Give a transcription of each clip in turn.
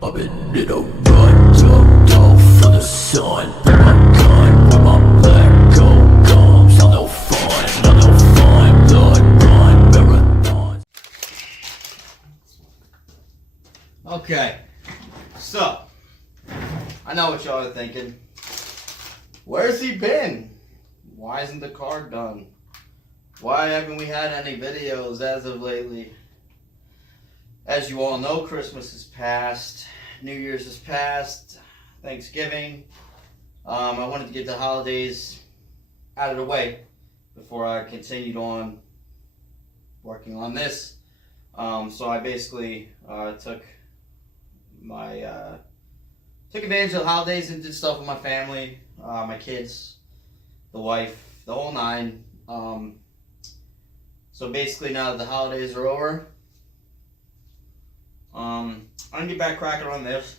I've been in a rut, ducked off for the sun. Put my gun where my black gold comes. Not no fun, not no fun. Blood run marathons. Okay, so I know what y'all are thinking. Where's he been? Why isn't the car done? Why haven't we had any videos as of lately? As you all know, Christmas is past, New Year's is past, Thanksgiving. I wanted to get the holidays out of the way before I continued on working on this. So I basically took advantage of the holidays and did stuff with my family, my kids, the wife, the whole nine. So basically now that the holidays are over, I'm gonna get back cracking on this.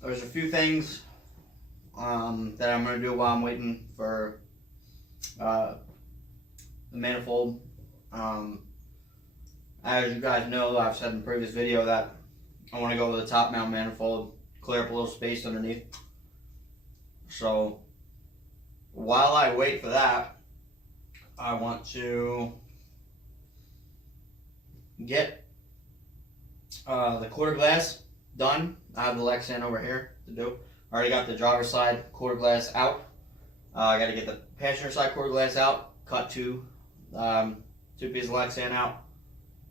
There's a few things that I'm gonna do while I'm waiting for the manifold. As you guys know, I've said in the previous video that I want to go with a top mount manifold, clear up a little space underneath. So while I wait for that, I want to get the quarter glass done. I have the Lexan over here to do. I already got the driver's side quarter glass out. I got to get the passenger side quarter glass out. Cut two pieces of Lexan out.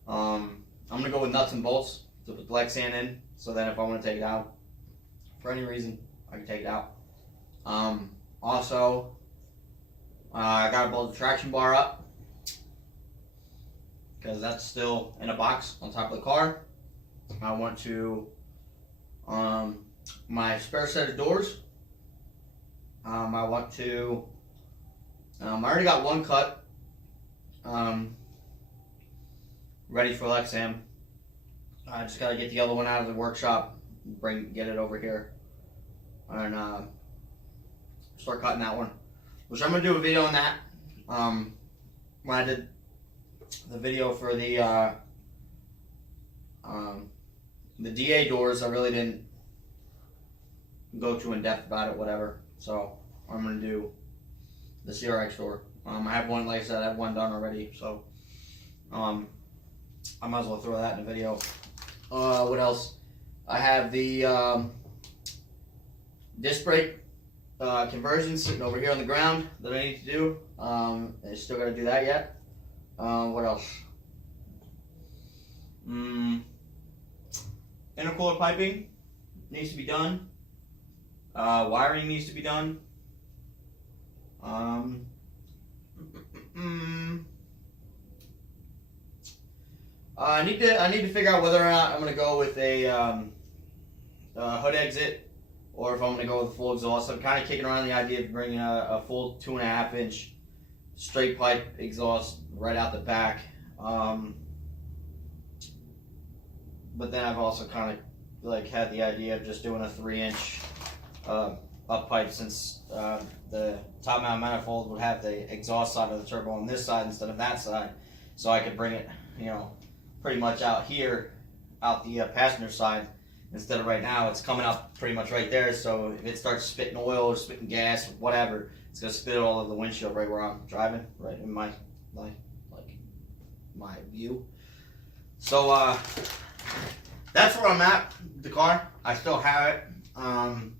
I'm gonna go with nuts and bolts to put the Lexan in, so that if I want to take it out for any reason, I can take it out. Also, I gotta bolt the traction bar up because that's still in a box on top of the car. I want to my spare set of doors. I want to. I already got one cut. Ready for Lexan. I just gotta get the other one out of the workshop, get it over here, and start cutting that one. Which I'm gonna do a video on that. When I did the video for the DA doors, I really didn't go too in depth about it, whatever. So I'm gonna do the CRX door. I have one, like I said, I have one done already. So I might as well throw that in the video. What else? I have the disc brake conversion sitting over here on the ground that I need to do. I still got to do that yet. What else? Intercooler piping needs to be done. Wiring needs to be done. I need to figure out whether or not I'm gonna go with a hood exit, or if I'm gonna go with a full exhaust. I'm kind of kicking around the idea of bringing a full 2.5 inch straight pipe exhaust right out the back. But then I've also kind of like had the idea of just doing a 3-inch up pipe, since the top mount manifold would have the exhaust side of the turbo on this side instead of that side, so I could bring it, pretty much out here, out the passenger side, instead of right now it's coming up pretty much right there. So if it starts spitting oil or spitting gas or whatever, it's gonna spit all over the windshield right where I'm driving, right in my view. So that's where I'm at with the car. I still have it. I'm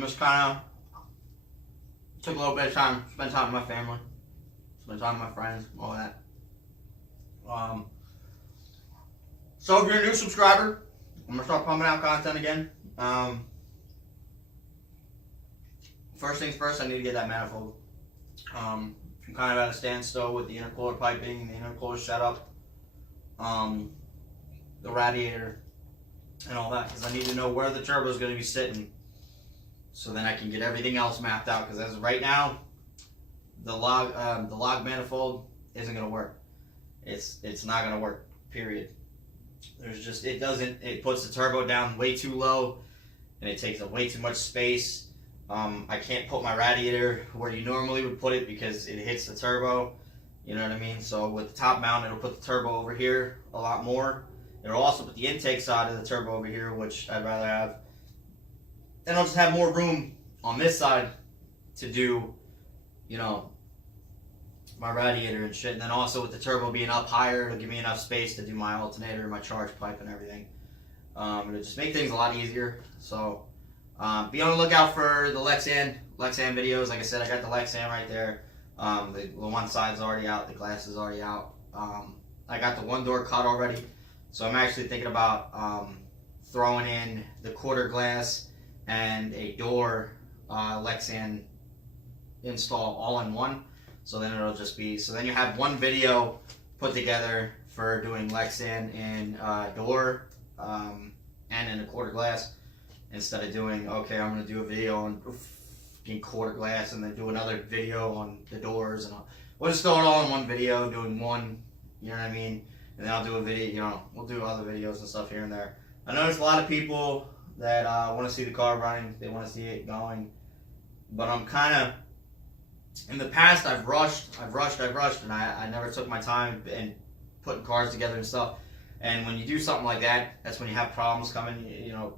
just kind of took a little bit of time, spend time with my family, spend time with my friends, all that. So if you're a new subscriber, I'm gonna start pumping out content again. First things first, I need to get that manifold. I'm kind of at a standstill with the intercooler piping, the intercooler setup, the radiator, and all that, because I need to know where the turbo is going to be sitting, so then I can get everything else mapped out. Because as of right now, the log manifold isn't going to work. It's not going to work. Period. It puts the turbo down way too low, and it takes up way too much space. I can't put my radiator where you normally would put it because it hits the turbo. You know what I mean? So with the top mount, it'll put the turbo over here a lot more, It'll also put the intake side of the turbo over here, which I'd rather have. And I'll just have more room on this side to do, you know, my radiator and shit. And then also with the turbo being up higher, it'll give me enough space to do my alternator, my charge pipe, and everything. It'll just make things a lot easier. So be on the lookout for the Lexan videos. Like I said, I got the Lexan right there. The one side's already out, the glass is already out. I got the one door cut already, so I'm actually thinking about throwing in the quarter glass and a door Lexan install all in one. So then it'll just be, so then you have one video put together for doing Lexan in door and in a quarter glass, instead of doing, okay, I'm going to do a video on quarter glass and then do another video on the doors, and we'll just throw it all in one video, doing one, you know what I mean? And then I'll do a video, you know, we'll do other videos and stuff here and there. I noticed a lot of people that want to see the car running, they want to see it going, but I'm kind of, in the past I've rushed, and I never took my time in putting cars together and stuff. And when you do something like that, that's when you have problems coming, you know,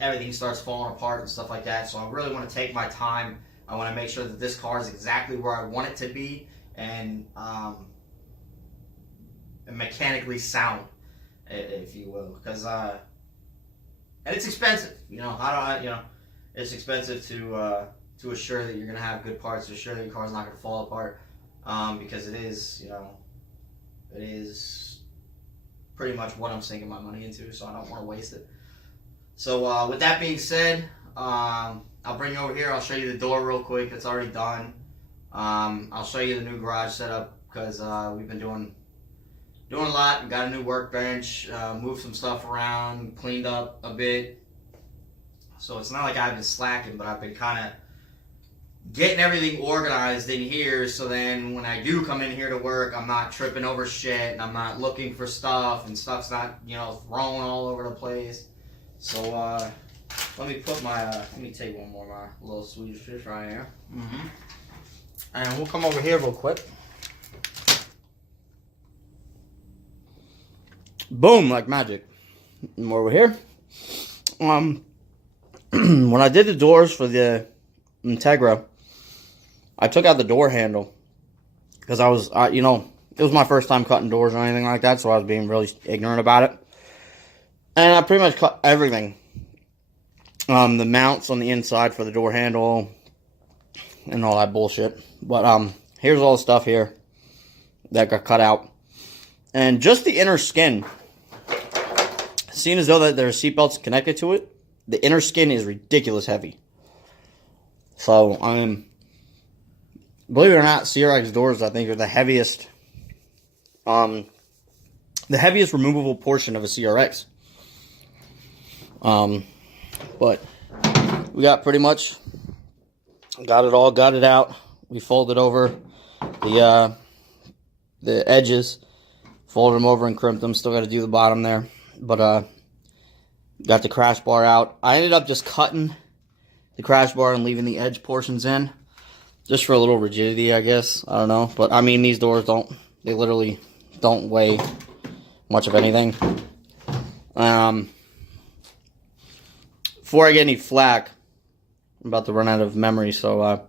everything starts falling apart and stuff like that. So I really want to take my time. I want to make sure that this car is exactly where I want it to be, and mechanically sound, if you will, because and it's expensive. You know, it's expensive to assure that you're gonna have good parts, to assure that your car's not gonna fall apart, because it is, you know, it is pretty much what I'm sinking my money into, so I don't want to waste it. So with that being said, I'll bring you over here. I'll show you the door real quick. It's already done. I'll show you the new garage setup, because we've been doing a lot. We got a new workbench, moved some stuff around, cleaned up a bit. So it's not like I've been slacking, but I've been kind of getting everything organized in here, so then when I do come in here to work, I'm not tripping over shit, and I'm not looking for stuff, and stuff's not, you know, thrown all over the place. So let me put my let me take one more of my little Swedish fish right here. And we'll come over here real quick. Boom, like magic. And we're over here. When I did the doors for the Integra, I took out the door handle because you know, it was my first time cutting doors or anything like that, so I was being really ignorant about it. And I pretty much cut everything. The mounts on the inside for the door handle and all that bullshit. But here's all the stuff here that got cut out. And just the inner skin, seeing as though that there are seatbelts connected to it, the inner skin is ridiculous heavy. So, believe it or not, CRX doors, I think, are the heaviest removable portion of a CRX. But we got pretty much got it all gutted out. We folded over the edges, folded them over and crimped them. Still got to do the bottom there, but got the crash bar out. I ended up just cutting the crash bar and leaving the edge portions in, just for a little rigidity, I guess. I don't know, but I mean, these doors they literally don't weigh much of anything. Before I get any flack, I'm about to run out of memory, so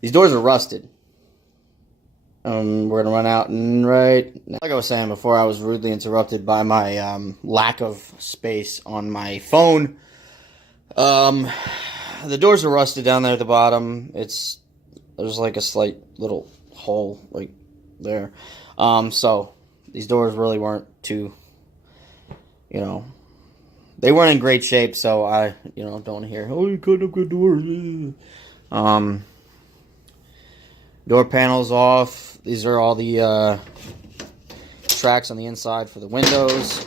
these doors are rusted. We're going to run out and right now. Like I was saying before, I was rudely interrupted by my lack of space on my phone. The doors are rusted down there at the bottom. There's like a slight little hole like there. So these doors really weren't too, you know, they weren't in great shape, so I, you know, don't hear, oh, you cut up good doors. Door panels off. These are all the tracks on the inside for the windows.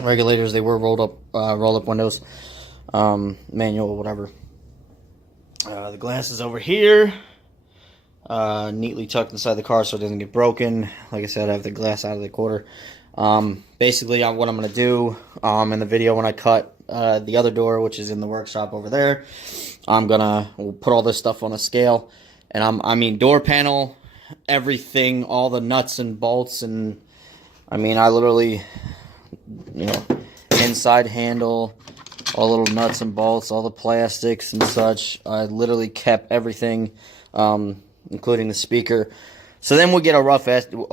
Regulators, they were roll up windows. Manual, whatever. The glass is over here. Neatly tucked inside the car so it doesn't get broken. Like I said, I have the glass out of the quarter. Basically, what I'm going to do in the video when I cut the other door, which is in the workshop over there, I'm going to put all this stuff on a scale. And I mean, door panel, everything, all the nuts and bolts. And I mean, I literally you know, inside handle, all the little nuts and bolts, all the plastics and such. I literally kept everything, including the speaker. So then we get a rough estimate,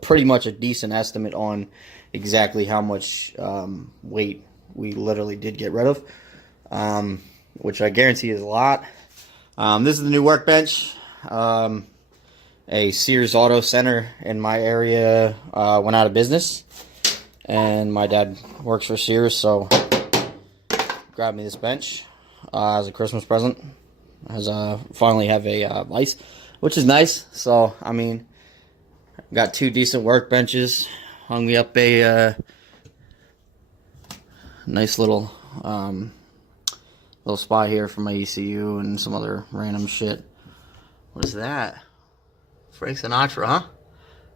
pretty much a decent estimate on exactly how much weight we literally did get rid of, which I guarantee is a lot. This is the new workbench. A Sears Auto Center in my area went out of business, and my dad works for Sears, so grabbed me this bench as a Christmas present, as finally have a vice, which is nice. So I mean, got 2 decent workbenches. Hung me up a nice little spot here for my ECU and some other random shit. What is that? Frank Sinatra, huh?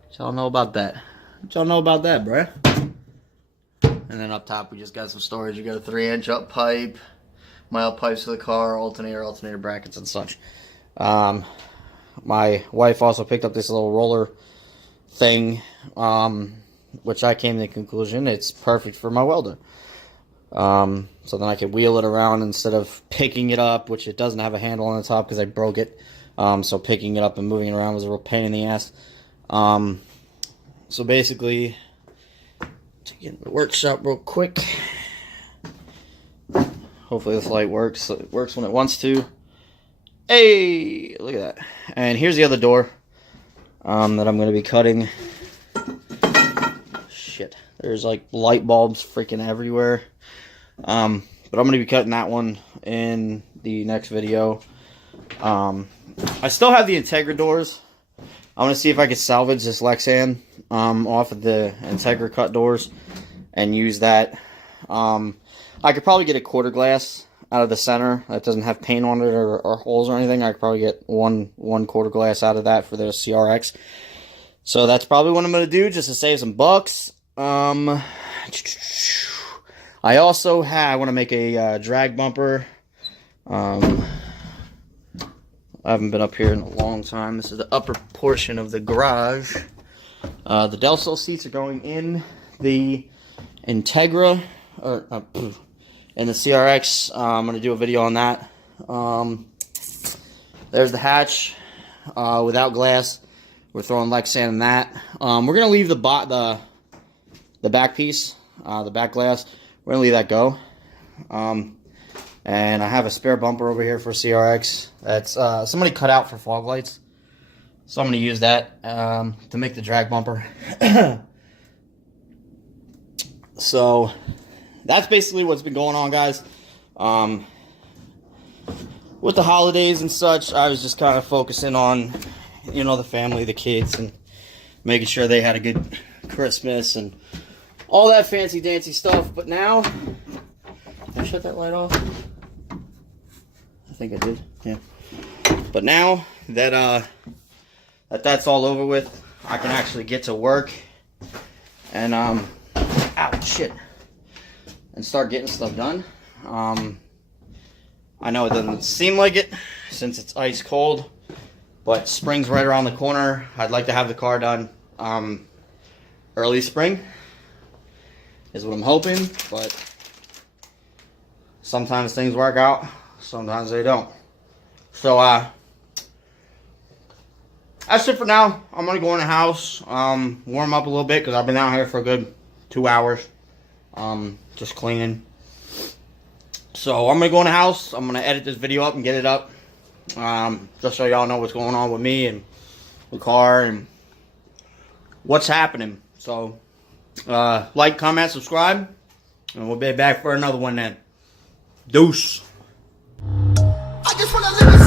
What y'all know about that? What y'all know about that, bruh? And then up top, we just got some storage. You got a 3-inch up pipe, my up pipes for the car, alternator brackets, and such. My wife also picked up this little roller thing, which I came to the conclusion it's perfect for my welder. So then I could wheel it around instead of picking it up, which it doesn't have a handle on the top because I broke it. So picking it up and moving it around was a real pain in the ass. So basically, to get into the workshop real quick. Hopefully this light works. It works when it wants to. Hey, look at that. And here's the other door that I'm going to be cutting. Shit, there's like light bulbs freaking everywhere. But I'm going to be cutting that one in the next video. I still have the Integra doors. I want to see if I can salvage this Lexan off of the Integra cut doors and use that. I could probably get a quarter glass out of the center that doesn't have paint on it or holes or anything. I could probably get one quarter glass out of that for the CRX. So that's probably what I'm going to do just to save some bucks. I also I want to make a drag bumper. I haven't been up here in a long time. This is the upper portion of the garage. The Del Sol seats are going in the Integra, in the CRX. I'm going to do a video on that. There's the hatch without glass. We're throwing Lexan in that. We're going to leave the back piece, the back glass. We're going to leave that go. And I have a spare bumper over here for CRX that's somebody cut out for fog lights. So I'm going to use that to make the drag bumper. So that's basically what's been going on, guys. With the holidays and such, I was just kind of focusing on, you know, the family, the kids, and making sure they had a good Christmas and all that fancy dancy stuff. But now, can I shut that light off? I think I did, yeah. But now that that's all over with, I can actually get to work and ow, shit, and start getting stuff done. I know it doesn't seem like it since it's ice cold, but spring's right around the corner. I'd like to have the car done early spring is what I'm hoping, but sometimes things work out, sometimes they don't. So that's it for now. I'm gonna go in the house, warm up a little bit because I've been out here for a good 2 hours, just cleaning. So I'm gonna go in the house. I'm gonna edit this video up and get it up, just so y'all know what's going on with me and the car and what's happening. So like, comment, subscribe, and we'll be back for another one then. Deuce. I just wanna live